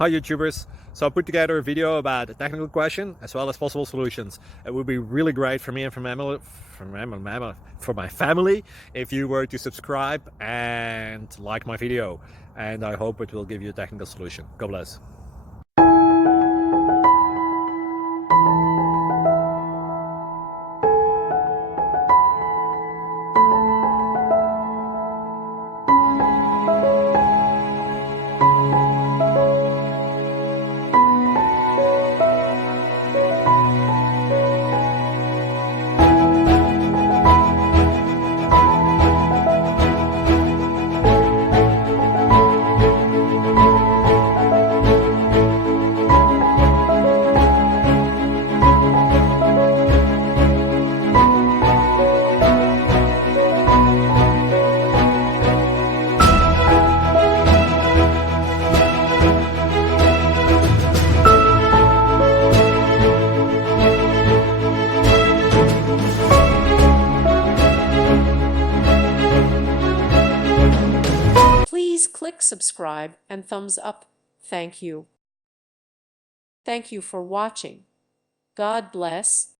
Hi YouTubers! So I put together a video about a technical question as well as possible solutions. It would be really great for me and for my family if you were to subscribe and like my video, and I hope it will give you a technical solution. God bless. Please click subscribe and thumbs up. Thank you. Thank you for watching. God bless.